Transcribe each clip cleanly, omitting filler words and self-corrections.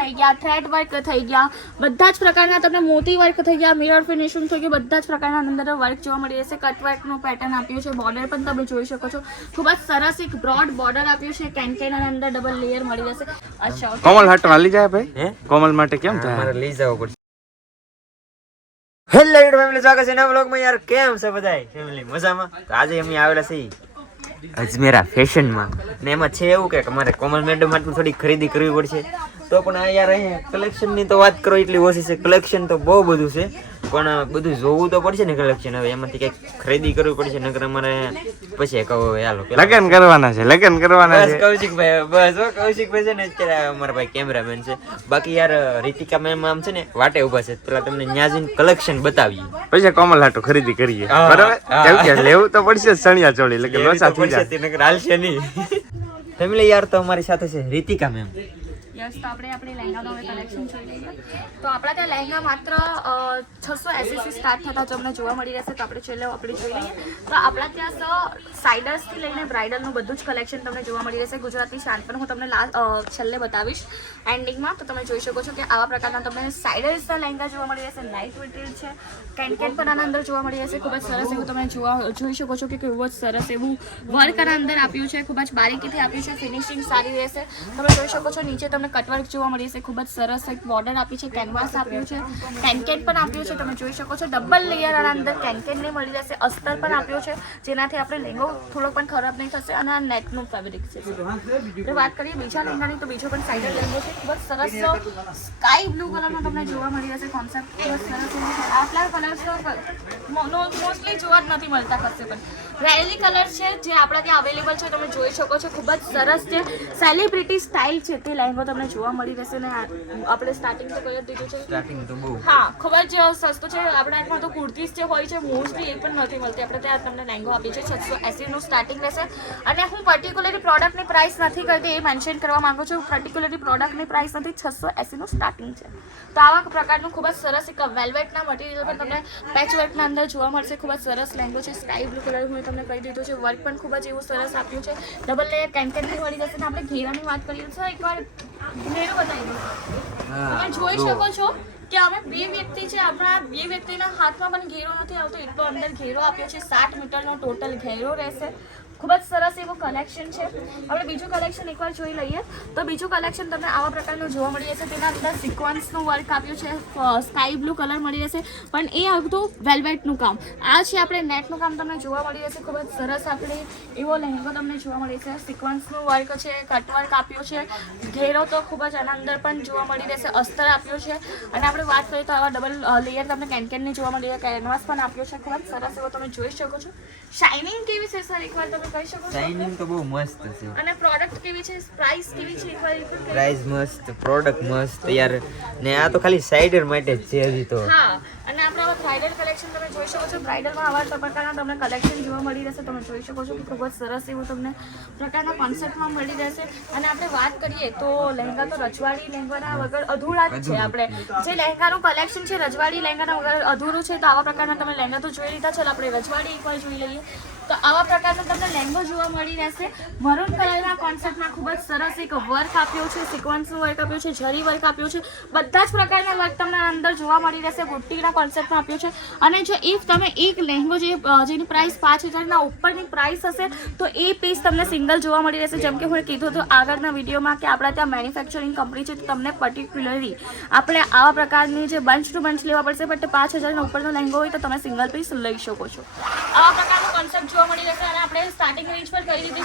થઈ ગયા thread work થઈ ગયા, બધા જ પ્રકારના તમને મોતી વર્ક થઈ ગયા, મિરર ફિનિશિંગ થઈ ગયું, બધા જ પ્રકારના અંદર વર્ક જોવા મળી રહેશે. કટ વર્કનું પેટર્ન આપ્યું છે, બોર્ડર પણ તમે જોઈ શકો છો, ખૂબ જ સરસ એક બ્રોડ બોર્ડર આપ્યું છે, કેન અને અંદર ડબલ લેયર મળી રહેશે. અચ્છા કોમલ હાટો હાલી જાય ભાઈ, કોમલ માટે કેમ થાય મારે લઈ જવો પડશે. હેલો યુટ્યુબ ફેમિલી, સ્વાગત છે નવા વ્લોગમાં. યાર કેમ છે બધાય ફેમિલી? મજામાં? તો આજે અમે આવેલા છીએ અજમેરા ફેશનમાં, ને એમાં છે એવું કે અમારે કોમલ મેડમ માટે થોડી ખરીદી કરવી પડશે. તો પણ આ યાર અહીંયા કલેક્શનની તો વાત કરો એટલી ઓછી છે, કલેક્શન તો બહુ બધું છે, પણ બધું જોવું તો પડશે ને કલેક્શન. હવે એમાંથી કંઈક ખરીદી કરવી પડશે, નકર અમારે પછી કહો હાલો લગન કરવાના છે, લગન કરવાના છે. કૌશિકભાઈ બસ કૌશિકભાઈ છે ને અત્યારે અમારા ભાઈ કેમેરામેન છે. બાકી યાર રીતિકા મેમ આમ છે ને વાટે ઉભા છે, પેલા તમને ન્યા જઈને કલેક્શન બતાવીએ, પછી કોમલ હાટો ખરીદી કરીએ. બરાબર, કેમ કે લેવું તો પડશે ચણિયા ચોળી, લગન લોસા થઈ જાય, નકર હાલશે નહીં. ફેમિલી યાર તો અમારી સાથે છે રીતિકા મેમ. યસ, તો આપણે લહેંગાનો હવે કલેક્શન જોઈ લઈએ. તો આપણા ત્યાં લહેંગા માત્ર 680 થી સ્ટાર્ટ થતા તમને જોવા મળી રહેશે. તો આપણે છેલ્લે આપણે જોઈ લઈએ. તો આપણા ત્યાં સાઇડર્સથી લઈને બ્રાઇડલનું બધું જ કલેક્શન તમને જોવા મળી રહેશે. ગુજરાતી શાન પણ હું તમને છેલ્લે બતાવીશ એન્ડિંગમાં. તો તમે જોઈ શકો છો કે આવા પ્રકારના તમને સાઇડર્સના લહેંગા જોવા મળી રહેશે. લાઇટ વેટેડ છે, કેન પણ આના અંદર જોવા મળી રહેશે. ખૂબ જ સરસ એવું તમે જોઈ શકો છો કે ખૂબ જ સરસ એવું વર્ક આના અંદર આપ્યું છે, ખૂબ જ બારીકીથી આપ્યું છે, ફિનિશિંગ સારી રહેશે. તમે જોઈ શકો છો નીચે તમને કટવર્ક જોવા મળી છે, ખૂબ જ સરસ એક બોર્ડર આપી છે, કેનવાસ આપ્યું છે, કેન પણ આપ્યું છે. તમે જોઈ શકો છો ડબલ લેયર આના અંદર કેન ની મળી રહેશે. અસ્તર પણ આપ્યો છે, જેનાથી આપણે લહેંગો થોડો પણ ખરાબ નહીં થશે. અને આ નેટનું ફેબ્રિક છે. તો વાત કરીએ બીજા લહેંગાની, તો બીજો પણ સાઇડર લહેંગો છે, ખૂબ જ સરસ સ્કાય બ્લુ કલરનો તમને જોવા મળી રહેશે. કોન્સેપ્ટ ખૂબ જ સરસ છે. આટલા કલર્સ મોસ્ટલી જોવા જ નથી મળતા કશે પણ. રેલી કલર છે જે આપણા ત્યાં અવેલેબલ છે, તમે જોઈ શકો છો. ખૂબ જ સરસ છે, સેલિબ્રિટી સ્ટાઇલ છે તે લહેંગો તમને જોવા મળી રહેશે. ને આપણે સ્ટાર્ટિંગ તો કઈ દીધું છે, સ્ટાર્ટિંગ તો બહુ હા ખૂબ જ સસ્તું છે. આપણા હાથમાં તો કુર્તીઝ જે હોય છે મોસ્ટલી એ પણ નથી મળતી. આપણે ત્યાં તમને લહેંગો આપી છે 680 નું સ્ટાર્ટિંગ રહેશે. અને હું પર્ટિક્યુલરલી પ્રોડક્ટની પ્રાઇસ નથી કરતી, એ મેન્શન કરવા માંગુ છું. પર્ટિક્યુલરલી પ્રોડક્ટની પ્રાઇસ નથી, 680 નું સ્ટાર્ટિંગ છે. તો આવા પ્રકારનું ખૂબ જ સરસ એક વેલ્વેટના મટીરિયલ પણ તમને પેચવર્કના અંદર જોવા મળશે. ખૂબ જ સરસ લહેંગો છે, સ્કાય બ્લુ કલર હું તમને કહી દીધું છે. વર્ક પણ ખૂબ જ એવું સરસ આપ્યું છે, ડબલ લેયર કેનની મળી જશે. આપણે ઘેરાની વાત કરીએ તો એકવાર ઘેરો બતાવી દો. તમે જોઈ શકો છો કે અમે બે વ્યક્તિ છે, આપણા બે વ્યક્તિના હાથમાં પણ ઘેરો નથી આવતો, એટલો અંદર ઘેરો આપ્યો છે. 60 મીટરનો ટોટલ ઘેરો રહેશે. ખૂબ જ સરસ એવું કલેક્શન છે. આપણે બીજું કલેક્શન એકવાર જોઈ લઈએ. તો બીજું કલેક્શન તમને આવા પ્રકારનું જોવા મળી રહેશે. તેના અંદર સિક્વન્સનું વર્ક આપ્યું છે, સ્કાય બ્લુ કલર મળી રહેશે, પણ એ હતું વેલ્વેટનું કામ. આ છે આપણે નેટનું કામ તમને જોવા મળી રહેશે. ખૂબ જ સરસ આપણે એવો લહેંગો તમને જોવા મળી છે. સિક્વન્સનું વર્ક છે, કટવર્ક આપ્યો છે, ઘેરો તો ખૂબ જ આના અંદર પણ જોવા મળી રહેશે. અસ્તર આપ્યો છે. અને આપણે વાત કરીએ તો આવા ડબલ લેયર તમને કેનની જોવા મળી રહે, કેનવાસ પણ આપ્યો છે. ખૂબ જ સરસ એવો તમે જોઈ શકો છો. શાઇનિંગ કેવી છે સર એકવાર તમે કહી શકો છો? શાઇનિંગ તો બહુ મસ્ત છે. અને પ્રોડક્ટ કેવી છે, પ્રાઇસ કેવી છે એકવાર પ્રાઇસ મસ્ત, પ્રોડક્ટ મસ્ત યાર. ને આ તો ખાલી સાઇડર માટે જ છે હજી તો. હા, અને આપણે હવે બ્રાઇડલ કલેક્શન તમે જોઈ શકો છો. બ્રાઇડલમાં આવા પ્રકારના તમને કલેક્શન જોવા મળી રહેશે. તમે જોઈ શકો છો કે ખૂબ જ સરસ એવું તમને પ્રકારના કોન્સેપ્ટમાં મળી રહેશે. અને આપણે વાત કરીએ તો લહેંગા તો રજવાડી લહેંગાના વગર અધૂરા જ છે. આપણે જે લહેંગાનું કલેક્શન છે રજવાડી લહેંગાના વગર અધૂરું છે. તો આવા પ્રકારના તમે લહેંગા તો જોઈ લીધા. ચાલો આપણે રજવાડી એકવાર જોઈ લઈએ. તો આવા પ્રકારનો તમને લહેંગો જોવા મળી રહેશે. મરૂન કલરના કોન્સેપ્ટમાં ખૂબ જ સરસ એક વર્ક આપ્યો છે, સિક્વન્સનું વર્ક આપ્યું છે, જરી વર્ક આપ્યું છે. બધા જ પ્રકારના વર્ક તમને અંદર જોવા મળી રહેશે. બુટ્ટીના કોન્સેપ્ટમાં આપ્યું છે. અને જો ઇફ તમે એક લહેંગો જેની પ્રાઇસ 5000ના ઉપરની પ્રાઇસ હશે તો એ પીસ તમને સિંગલ જોવા મળી રહેશે. જેમ કે હું કીધું હતું આગળના વિડીયોમાં કે આપણા ત્યાં મેન્યુફેક્ચરિંગ કંપની છે, તો તમને પર્ટિક્યુલરલી આપણે આવા પ્રકારની જે બંચ ટુ બંચ લેવા પડશે. બટ 5000ના ઉપરનો લહેંગો હોય તો તમે સિંગલ પીસ લઈ શકો છો. આવા પ્રકારનો કોન્સેપ્ટ જોવા મળી રહેશે. અને આપણે સ્ટાર્ટિંગ રેન્જ પર કરી દીધી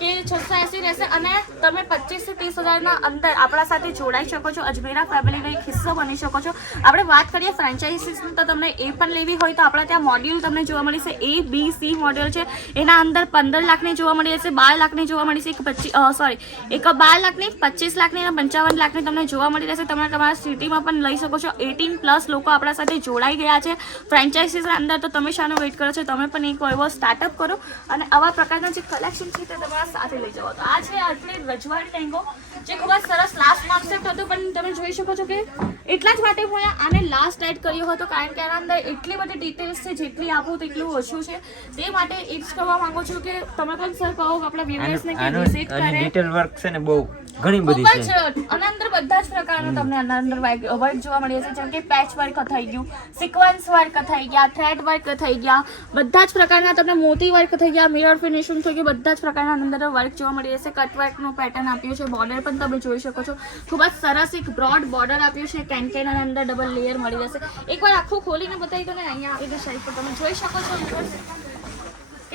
છે કે 680 રહેશે. અને તમે 25 થી 30,000ના અંદર આપણા સાથે જોડાઈ શકો છો. અજમેરા ફેમિલીનો એક હિસ્સો બની શકો છો. આપણે વાત કરીએ ફ્રેન્ચાઇઝીસની, તો તમને એ પણ લેવી હોય તો આપણા ત્યાં મોડ્યુલ તમને જોવા મળી છે. A, B, C મોડ્યુલ છે. એના અંદર 15 લાખની જોવા મળી રહેશે, 12 લાખની જોવા મળી છે, એક 12 લાખની, 25 લાખની અને 55 લાખની તમને જોવા મળી રહેશે. તમે તમારા સિટીમાં પણ લઈ શકો છો. 18+ લોકો આપણા સાથે જોડાઈ ગયા છે ફ્રેન્ચાઇઝીસના અંદર. તો તમે શાનો વેઇટ કરો છો? તમે પણ એક એવો નવો સ્ટાર્ટઅપ કરો અને આવા પ્રકારના જે કલેક્શન છે તે તમારા સાથે લઈ જાઓ. તો આ છે આપણે રજવાડી લહેંગો, જે ખૂબ જ સરસ લાસ્ટ કોન્સેપ્ટ હતો, પણ તમે જોઈ શકો છો કે એટલા જ માટે હું આને લાસ્ટ એડ કર્યો હતો, કારણ કે આના અંદર એટલી બધી ડિટેલ્સ છે, જેટલી આપું તેટલું ઓછું છે. તે માટે એ જ કહેવા માંગુ છું કે તમે પણ સર કહો કે આપણા વ્યુઅર્સને કે વિઝિટ કરે. ડિટેલ વર્ક છે ને બહુ ઘણી બધી ખૂબ છે. જ આના અંદર બધા જ પ્રકારના તમને આના અંદર વર્ક જોવા મળી જશે, જેમ કે પેચ વર્ક થઈ ગયું, સિક્વન્સ વર્ક થઈ ગયા, થ્રેડ વર્ક થઈ ગયા, બધા જ પ્રકારના તમને મોતી વર્ક થઈ ગયા, મિરર ફિનિશિંગ થઈ ગયું, બધા જ પ્રકારના અંદર વર્ક જોવા મળી જશે. કટ વર્કનું પેટર્ન આપ્યું છે, બોર્ડર પણ તમે જોઈ શકો છો, ખૂબ જ સરસ એક બ્રોડ બોર્ડર આપ્યું છે, કેન્કેન અને અંદર ડબલ લેયર મળી જશે. એકવાર આખું ખોલીને બતાવી દો ને, અહીંયા આવી ગઈ સાઈડ પર તમે જોઈ શકો છો.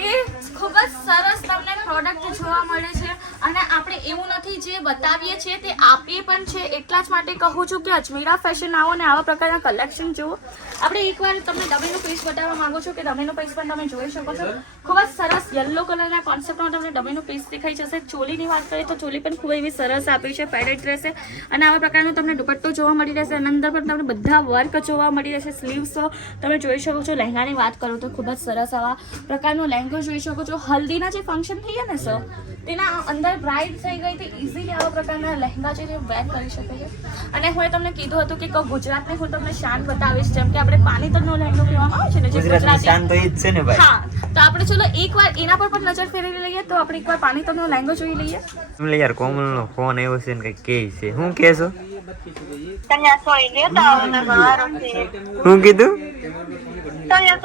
એ ખૂબ જ સરસ તમને પ્રોડક્ટ જોવા મળે છે, અને આપણે એવું નથી જે બતાવીએ છીએ તે આપીએ પણ છે. એટલા જ માટે કહું છું કે અજમેરા ફેશન આવો ને આવા પ્રકારના કલેક્શન જુઓ. આપણે એકવાર તમને ડમીનું પીસ બતાવવા માંગુ છું કે ડમીનું પીસ પણ તમે જોઈ શકો છો. ખૂબ જ સરસ યલો કલરના કોન્સેપ્ટમાં તમને ડમીનું પીસ દેખાઈ જશે. ચોલીની વાત કરીએ તો ચોલી પણ ખૂબ એવી સરસ આપી છે, પેડેડ રહેશે, અને આવા પ્રકારનો તમને દુપટ્ટો જોવા મળી રહેશે. અને અંદર પણ તમને બધા વર્ક જોવા મળી રહેશે. સ્લીવ્સ તમે જોઈ શકો છો. લહેંગાની વાત કરો તો ખૂબ જ સરસ આવા પ્રકારનો લહેંગો જોઈ શકો છો. હલ્દીના જે ફંક્શન થઈ ગયા ને સર, તેના અંદર બ્રાઇડ થઈ ગઈ તે ઇઝીલી આવા પ્રકારના લહેંગા છે તે વેર કરી શકે છે. અને હું તમને કીધું હતું કે ગુજરાતની હું તમને શાન બતાવીશ, જેમ કે આપણે પાણીતરનો લહેંગો કહેવામાં આવે છે ને, જે ગુજરાતની શાન તો ઈ જ છે ને ભાઈ. હા, તો આપણે ચલો એકવાર એના પર પણ નજર ફેરવી લઈએ. તો આપણે એકવાર પાણીતરનો લહેંગો જોઈ લઈએ. એટલે યાર કોમલનો ફોન આવ્યો છે ને કઈ કે છે, શું કહેશો? શું કીધું? અહીંયા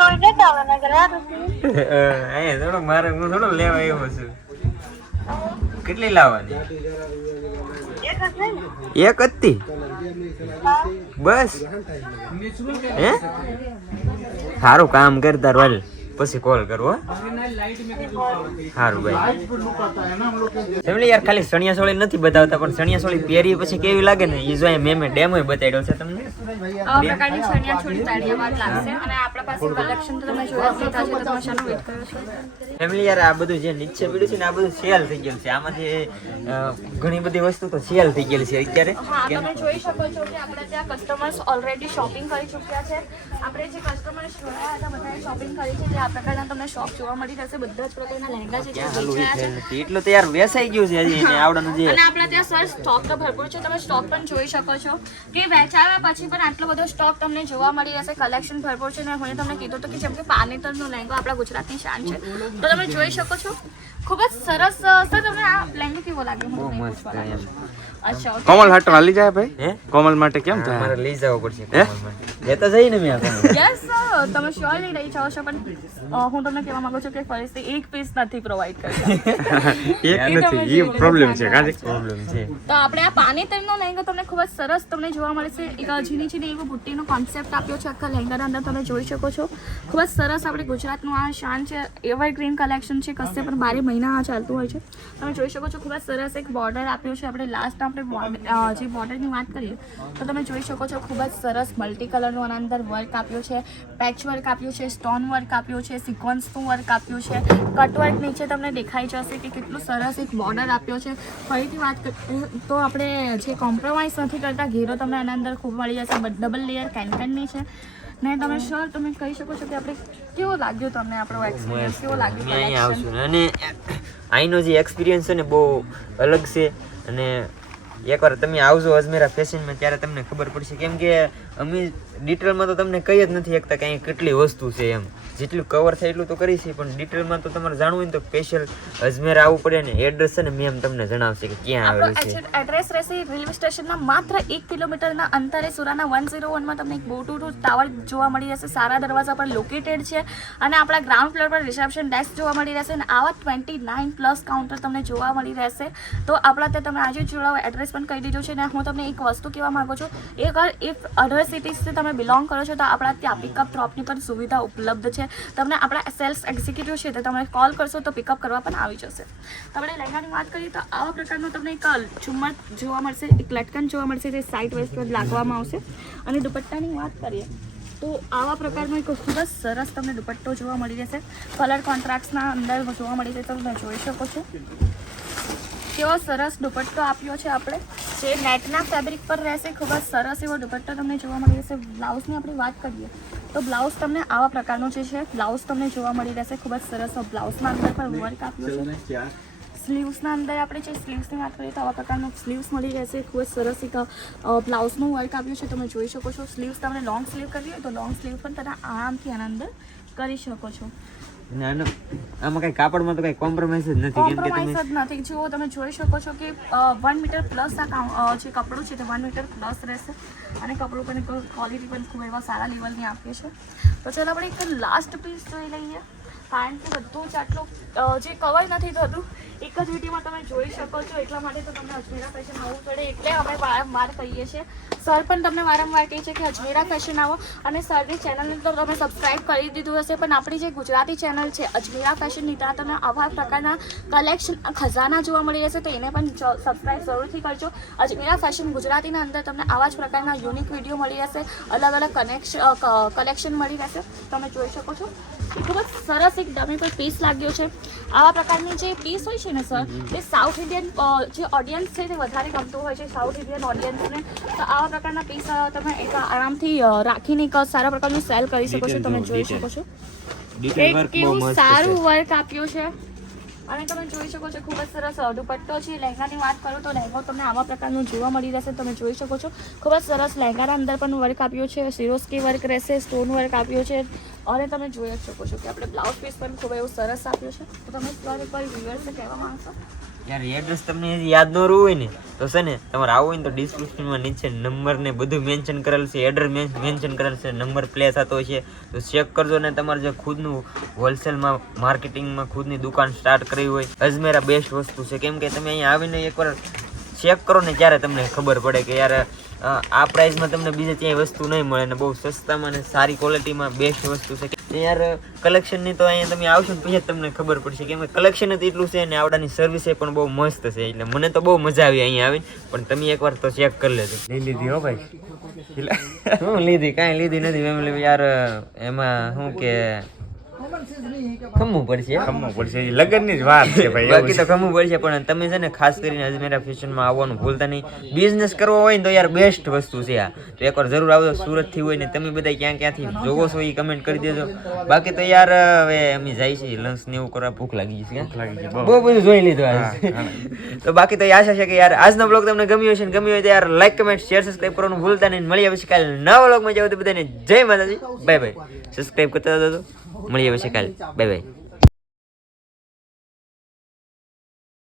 થોડોક મારે હું થોડો લેવા આવ્યો છું. કેટલી લાવવાની? એક હતી બસ. હે સારું કામ કરતા રોલ, પછી કોલ કરવો. સારું ભાઈ. તમને યાર ખાલી સણિયા સોળી નથી બતાવતા, પણ સણિયા સોળી પહેરી પછી કેવી લાગે ને એ જો મેં ડેમો બતાવ્યો છે તમને. આવા પ્રકારની ચણિયા ચોળી તાળીયાવાદ લાગશે, અને આપણા પાસે કલેક્શન તો તમે જોયા જ લીધા છે, તો તમે શાનો વેઇટ કરો છો? ફેમિલી યાર આ બધું જે નીચે પડ્યું છે ને આ બધું સેલ થઈ ગયેલું છે. આમાંથી ઘણી બધી વસ્તુ તો સેલ થઈ ગયેલી છે અત્યારે. હા, તમે જોઈ શકો છો કે આપણે ત્યાં કસ્ટમર્સ ઓલરેડી શોપિંગ કરી ચૂક્યા છે. આપણે જે કસ્ટમર્સ જોયા હતા બધાએ શોપિંગ કરી છે. આ પ્રકારના તમને શોપ જોવા મળી રહેશે. બધા જ પ્રકારના લહેંગા છે જે વેચાયા છે. એટલું તો યાર વેચાઈ ગયું છે હજી એને આવડવાનું છે. અને આપણા ત્યાં સર સ્ટોક તો ભરપૂર છે. તમે સ્ટોક પણ જોઈ શકો છો કે વેચાયા પછી પણ આટલો બધો સ્ટોક તમને જોવા મળી રહેશે. કલેક્શન ભરપૂર છે. અને હું તમને કીધું હતું કે જેમ કે પાનેતરનો લહેંગો આપણા ગુજરાતની શાન છે, તો તમે જોઈ શકો છો. ખૂબ જ સરસ. સર તમને આ લહેંગો કેવો લાગ્યો? બહુ મસ્ત એમ. અચ્છા, કોમલ હાટ હાલી જાય ભાઈ. હે કોમલ માટે કેમ થાય? મારે લઈ જવો પડશે કોમલમાં. લેતા જઈ ને મેં આ યસ તમે શ્યોર લઈ રહી જાઓ છો, પણ હું તમને કહેવા માંગુ છું કે ફરીથી એક પીસ નથી પ્રોવાઈડ કરતા. એક નથી, એ પ્રોબ્લેમ છે કાજી. પ્રોબ્લેમ છે. તો આપણે આ પાનેતરનો લહેંગો તમને ખૂબ જ સરસ તમને જોવા મળશે. એક ઝીણી ઝીણી એવો બુટ્ટીનો કોન્સેપ્ટ આપ્યો છે આખા લહેંગાના અંદર, તમે જોઈ શકો છો. ખૂબ જ સરસ આપણે ગુજરાતનું આ શાન છે. એવરગ્રીન કલેક્શન છે, કશે પણ 12 મહિના આ ચાલતું હોય છે. તમે જોઈ શકો છો. ખૂબ જ સરસ એક બોર્ડર આપ્યો છે. આપણે લાસ્ટ આપણે જે બોર્ડરની વાત કરીએ તો તમે જોઈ શકો છો. ખૂબ જ સરસ મલ્ટી કલરનું આના અંદર વર્ક આપ્યું છે, પેચ વર્ક આપ્યું છે, સ્ટોન વર્ક આપ્યું છે, સિક્વન્સનું વર્ક આપ્યું છે, કટ વર્ક નીચે તમને દેખાઈ જશે કે કેટલું સરસ એક બોર્ડર આપ્યો છે. ફરીથી વાત કરીએ તો આપણે જે કોમ્પ્રોમાઇઝ નથી કરતા, ઘેરો તમને આના અંદર ખૂબ મળી જશે. ડબલ લેયર કેનકેનની છે ને તમે શ્યોર તમે કહી શકો છો કે આપણે કેવો લાગ્યો તમને આપણો એક્સપિરિયન્સ કેવો લાગ્યો? અહીંયા આવશું અને અહીંનો જે એક્સપિરિયન્સ છે ને બહુ અલગ છે. અને એકવાર તમે આવજો અજમેરા ફેશનમાં ત્યારે તમને ખબર પડશે, કેમ કે અમે ડિટેલમાં તો તમને કહી જ નથી શકતા કે અહીં કેટલી વસ્તુ છે. એમ જેટલું કવર થાય એટલું તો કરી છે, પણ ડિટેલમાં તો તમારે જાણવું હોય ને તો સ્પેશિયલ અજમેરા આવવું પડે. ને એડ્રેસ છે ને મેમ તમને જણાવશે કે ક્યાં આવેલું છે. આપણો એડ્રેસ રહેશે રેલવે સ્ટેશનના માત્ર 1 કિલોમીટરના અંતરે સુરાના 101માં તમને એક બોટુ ટાવર જોવા મળી રહેશે. સારા દરવાજા પર લોકેટેડ છે, અને આપણા ગ્રાઉન્ડ ફ્લોર પર રિસેપ્શન ડેસ્ક જોવા મળી રહેશે. અને આવા 29+ કાઉન્ટર તમને જોવા મળી રહેશે. તો આપણા ત્યાં તમે આજે જોડાવો. એડ્રેસ પણ કહી દીધું છે. ને હું તમને એક વસ્તુ કહેવા માંગુ છું, ઇફ અધર સિટીઝથી તમે બિલોંગ કરો છો તો આપણા ત્યાં પિકઅપ ડ્રોપની પણ સુવિધા ઉપલબ્ધ છે. તમને આપણા સેલ્સ એક્ઝિક્યુટિવ છે તો તમે કોલ કરશો તો પિકઅપ કરવા પણ આવી જશે. આપણે લહેંગાની વાત કરીએ તો આવા પ્રકારનો તમને એક ઝુમ્મર જોવા મળશે, એક લટકન જોવા મળશે, જે સાઇડ વેસ્ટ પર લાગવામાં આવશે. અને દુપટ્ટાની વાત કરીએ તો આવા પ્રકારનો એક ખૂબ જ સરસ તમને દુપટ્ટો જોવા મળી રહેશે. કલર કોન્ટ્રાસ્ટના અંદર જોવા મળી રહેશે. તમે જોઈ શકો છો કેવો સરસ દુપટ્ટો આપ્યો છે આપણે, જે નેટના ફેબ્રિક પર રહેશે. ખૂબ જ સરસ એવો દુપટ્ટો તમને જોવા મળી રહેશે. બ્લાઉઝની આપણે વાત કરીએ તો બ્લાઉઝ તમને આવા પ્રકારનું જે છે બ્લાઉઝ તમને જોવા મળી રહેશે. ખૂબ જ સરસ બ્લાઉઝમાં અંદર પણ વર્ક આપ્યું છે. સ્લીવ્સના અંદર આપણે જે સ્લીવ્સની વાત કરીએ તો આવા પ્રકારનું સ્લીવ્સ મળી રહેશે. ખૂબ જ સરસ એક બ્લાઉઝનું વર્ક આપ્યું છે, તમે જોઈ શકો છો. સ્લીવ્સ તમને લોંગ સ્લીવ કરવી હોય તો લોંગ સ્લીવ પણ તમે આરામથી આના અંદર કરી શકો છો. આમાં કઈ કાપડમાં તો કઈ કોમ્પ્રોમાઇઝ જ નથી, કેમ કે કોમ્પ્રોમાઇઝ જ નથી. જો તમે જોઈ શકો છો કે 1 મીટર પ્લસ આ જે કપડું છે તે 1 મીટર પ્લસ રહેશે અને કપડું પણ ક્વોલિટી પણ ખૂબ એવા સારા લેવલની આપીએ છે. તો ચાલો આપણે એક લાસ્ટ પીસ જોઈ લઈએ, કારણ કે બધું જ આટલું જે કવર નથી થતું એક જ વિડીયોમાં તમે જોઈ શકો છો. એટલા માટે તો તમને અજમેરા ફેશન આવવું પડે, એટલે અમે વારંવાર કહીએ છીએ. સર પણ તમને વારંવાર કહે છે કે અજમેરા ફેશન આવો, અને સરની ચેનલને તો તમે સબસ્ક્રાઈબ કરી દીધું હશે, પણ આપણી જે ગુજરાતી ચેનલ છે અજમેરા ફેશનની, ત્યાં તમને આવા પ્રકારના કલેક્શન ખજાના જોવા મળી રહેશે, તો એને પણ સબસ્ક્રાઈબ જરૂરથી કરજો. અજમેરા ફેશન ગુજરાતીના અંદર તમને આવા જ પ્રકારના યુનિક વિડીયો મળી રહેશે, અલગ અલગ કલેક્શન મળી રહેશે. તમે જોઈ શકો છો ખૂબ જ સરસ એક ડમી પર પીસ લાગ્યો છે. આવા પ્રકારની જે પીસ હોય છે ને સર, એ સાઉથ ઇન્ડિયન જે ઓડિયન્સ છે તે વધારે ગમતું હોય છે, સાઉથ ઇન્ડિયન ઓડિયન્સને. તો આવા પ્રકારના પીસ તમે એક આરામથી રાખીને એક સારા પ્રકારનું સેલ કરી શકો છો. તમે જોઈ શકો છો કેવું સારું વર્ક આપ્યું છે, અને તમે જોઈ શકો છો ખૂબ જ સરસ દુપટ્ટો છે. લહેંગાની વાત કરું તો લહેંગો તમને આવા પ્રકારનું જોવા મળી રહેશે. તમે જોઈ શકો છો ખૂબ જ સરસ લહેંગાના અંદર પણ વર્ક આપ્યું છે, સિરોસ્કી વર્ક રહેશે, સ્ટોન વર્ક આપ્યું છે, અને તમે જોઈ જ શકો છો કે આપણે બ્લાઉઝ પીસ પણ ખૂબ એવું સરસ આપ્યું છે. તો તમે એકવાર વ્યુઅર્સને કહેવા માંગશો? યાર એડ્રેસ તમને યાદ ન રહ્યું હોય ને તો છે ને તમારે આવું હોય ને તો ડિસ્ક્રિપ્શનમાં નીચે નંબર ને બધું મેન્શન કરેલ છે, એડ્રેસ મેન્શન કરેલ છે, નંબર પ્લેસ થતો છે, તો ચેક કરજો. ને તમારે જે ખુદનું હોલસેલમાં માર્કેટિંગમાં ખુદની દુકાન સ્ટાર્ટ કરવી હોય, અજમેરા બેસ્ટ વસ્તુ છે. કેમ કે તમે અહીંયા આવીને એકવાર ચેક કરો ને ત્યારે તમને ખબર પડે કે યાર આ પ્રાઇસમાં તમને બીજે ક્યાંય વસ્તુ નહીં મળે, ને બહુ સસ્તામાં અને સારી ક્વોલિટીમાં બેસ્ટ વસ્તુ છે. યાર કલેક્શનની તો અહીંયા તમે આવશો ને પછી જ તમને ખબર પડશે, કેમ કે કલેક્શન જ એટલું છે ને આવડાની સર્વિસ પણ બહુ મસ્ત છે. એટલે મને તો બહુ મજા આવી અહીંયા આવીને, પણ તમે એકવાર તો ચેક કરી લેજો. લઈ લીધી હો ભાઈ. શું લીધી? કાંઈ લીધી નથી ફેમિલી. યાર એમાં શું કે ખમવું પડશે, લગ્નની જ વાત છે ભાઈ. બાકી તો ખમવું પડશે. પણ તમે છે ને ખાસ કરીને અજમેરા ફેશનમાં આવવાનું ભૂલતા નહીં. બિઝનેસ કરવો હોય ને તો યાર બેસ્ટ વસ્તુ છે આ. તો એકવાર જરૂર આવજો. સુરતથી હોય ને તમે બધા ક્યાંથી જોવો છો એ કમેન્ટ કરી દેજો. બાકી તો યાર હવે અમે જાય છે લંચ ને એવું કરવા, ભૂખ લાગી ગઈ છે, બહુ બધું જોઈ લીધું આજ. તો બાકી તો આશા છે કે યાર આજનો બ્લોગ તમને ગમ્યો હશે, ને ગમ્યો હોય તો યાર લાઈક, કમેન્ટ, શેર, સબસ્ક્રાઈબ કરવાનું ભૂલતા નહીં. મળીએ પછી કાલે નવા બ્લોગમાં જાવ તો બધાને જય માતાજી, બાય બાય. સબસ્ક્રાઈબ કરતા જજો. મળીએ પછી કાલે, બાય બાય.